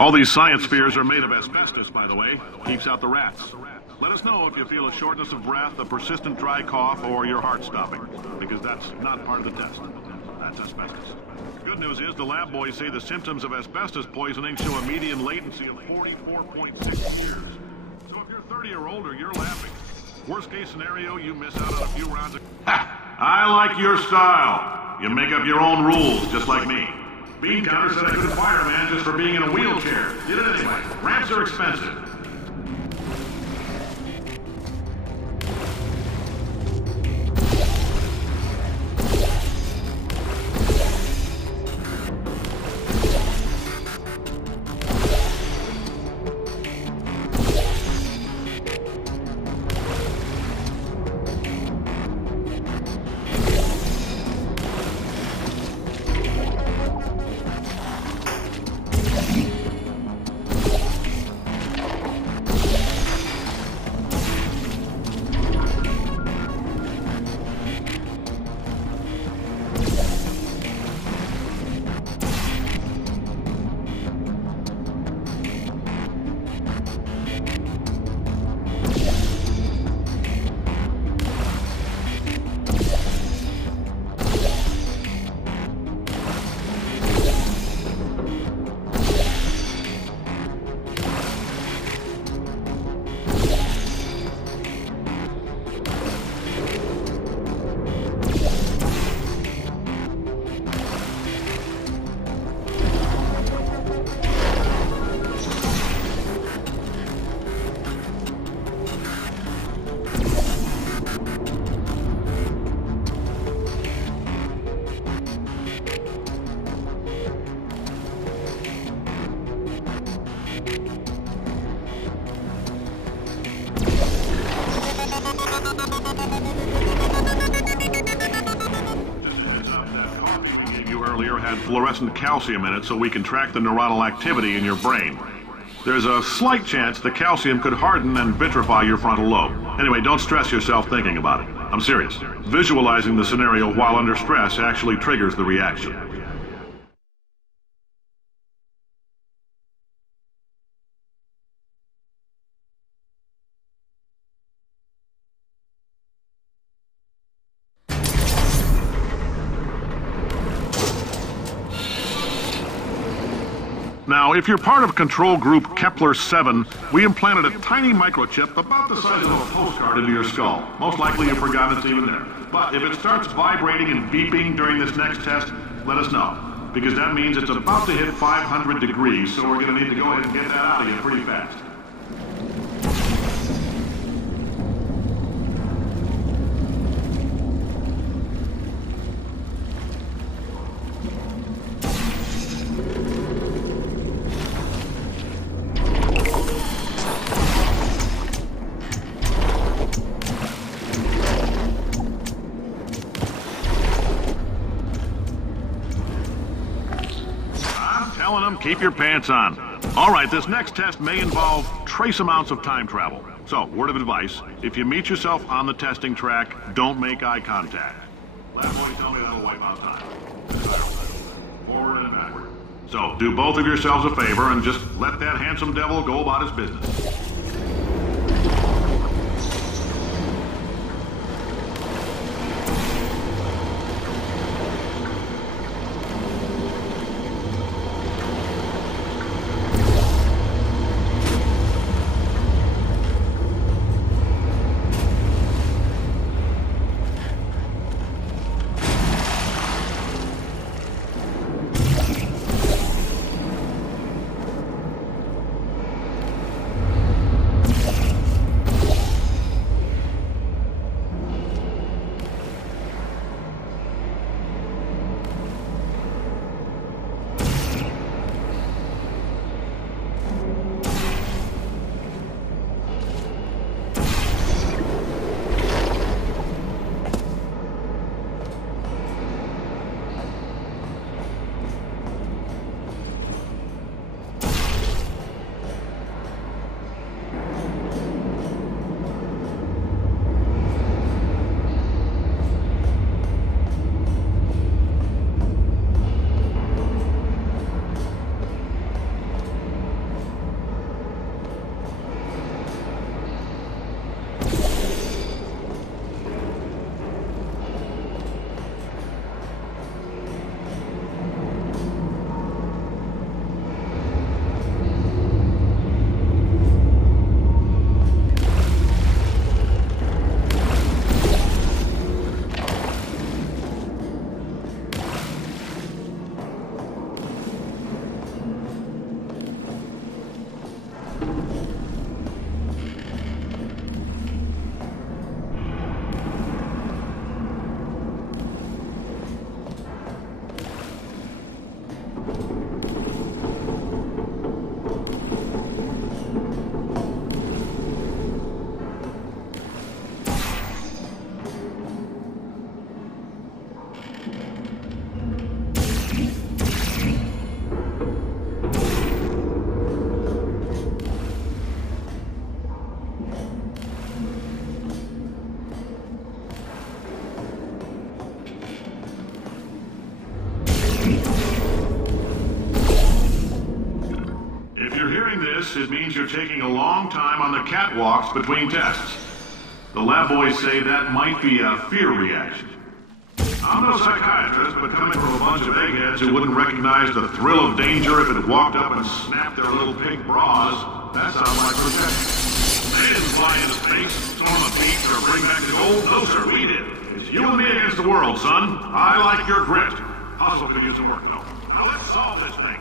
All these science spheres are made of asbestos, by the way. Keeps out the rats. Let us know if you feel a shortness of breath, a persistent dry cough, or your heart stopping, because that's not part of the test. That's asbestos. Good news is the lab boys say the symptoms of asbestos poisoning show a median latency of 44.6 years. So if you're 30 or older, you're laughing. Worst case scenario, you miss out on a few rounds of... Ha! I like your style. You make up your own rules, just like me. Bean Counter said I couldn't fire a man just for being in a wheelchair. Did it anyway. Ramps are expensive. Had fluorescent calcium in it so we can track the neuronal activity in your brain. There's a slight chance the calcium could harden and vitrify your frontal lobe. Anyway, don't stress yourself thinking about it. I'm serious. Visualizing the scenario while under stress actually triggers the reaction. Now, if you're part of control group Kepler-7, we implanted a tiny microchip about the size of a postcard into your skull. Most likely you've forgotten it's even there. But if it starts vibrating and beeping during this next test, let us know. Because that means it's about to hit 500 degrees, so we're going to need to go ahead and get that out of you pretty fast. Keep your pants on. All right, this next test may involve trace amounts of time travel. So, word of advice, if you meet yourself on the testing track, don't make eye contact. Last boy tell me that'll wipe out time. Forward and backward. So, do both of yourselves a favor and just let that handsome devil go about his business. this, it means you're taking a long time on the catwalks between tests. The lab boys say that might be a fear reaction. I'm no psychiatrist, but coming from a bunch of eggheads who wouldn't recognize the thrill of danger if it walked up and snapped their little pink bras, that sounds like protection. They didn't fly into space, storm a beach, or bring back the gold. No, sir, we did. It's you and me against the world, son. I like your grit. Hustle could use some work, though. Now let's solve this thing.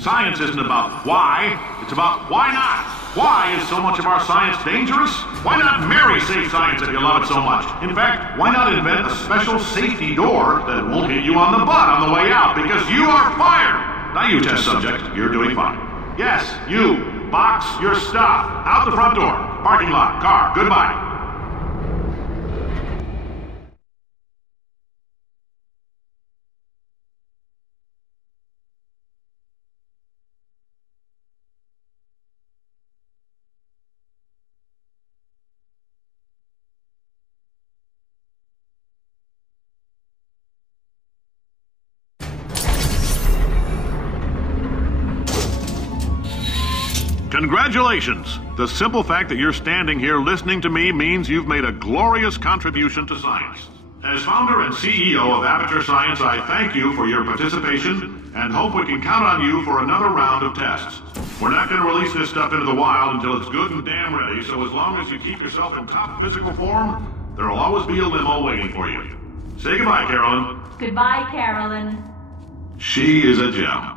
Science isn't about why, it's about why not. Why is so much of our science dangerous? Why not marry safe science if you love it so much? In fact, why not invent a special safety door that won't hit you on the butt on the way out because you are fired? Now you test subject, you're doing fine. Yes, you, box your stuff. Out the front door, parking lot, car, goodbye. Congratulations! The simple fact that you're standing here listening to me means you've made a glorious contribution to science. As founder and CEO of Aperture Science, I thank you for your participation and hope we can count on you for another round of tests. We're not going to release this stuff into the wild until it's good and damn ready, so as long as you keep yourself in top physical form, there'll always be a limo waiting for you. Say goodbye, Carolyn. Goodbye, Carolyn. She is a gem.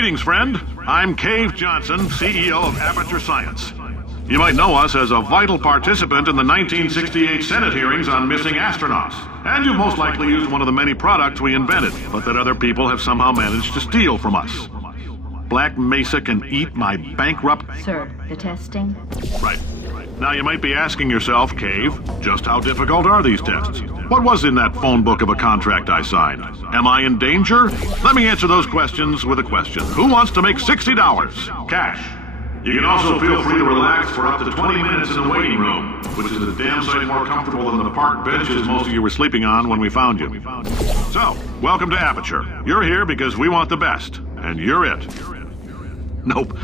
Greetings, friend. I'm Cave Johnson, CEO of Aperture Science. You might know us as a vital participant in the 1968 Senate hearings on missing astronauts. And you've most likely used one of the many products we invented, but that other people have somehow managed to steal from us. Black Mesa can eat my bankrupt... Sir, the testing? Right. Now you might be asking yourself, Cave, just how difficult are these tests? What was in that phone book of a contract I signed? Am I in danger? Let me answer those questions with a question. Who wants to make $60? Cash. You can also feel free to relax for up to 20 minutes in the waiting room, which is a damn sight more comfortable than the park benches most of you were sleeping on when we found you. So, welcome to Aperture. You're here because we want the best, and you're it. Nope.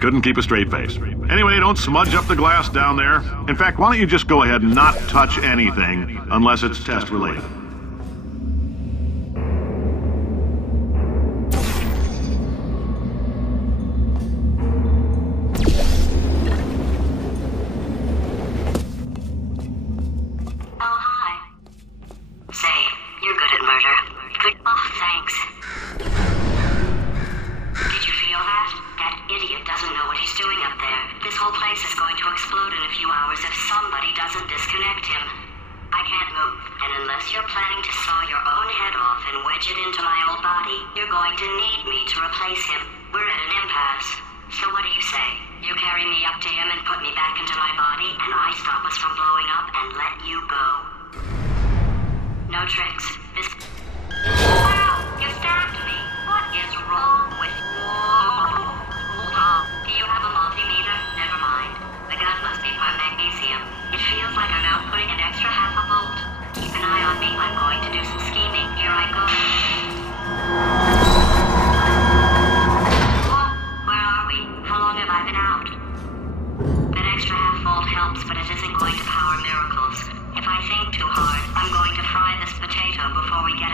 Couldn't keep a straight face. Anyway, don't smudge up the glass down there. In fact, why don't you just go ahead and not touch anything unless it's test-related?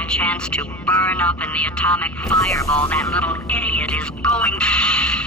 Chance to burn up in the atomic fireball that little idiot is going...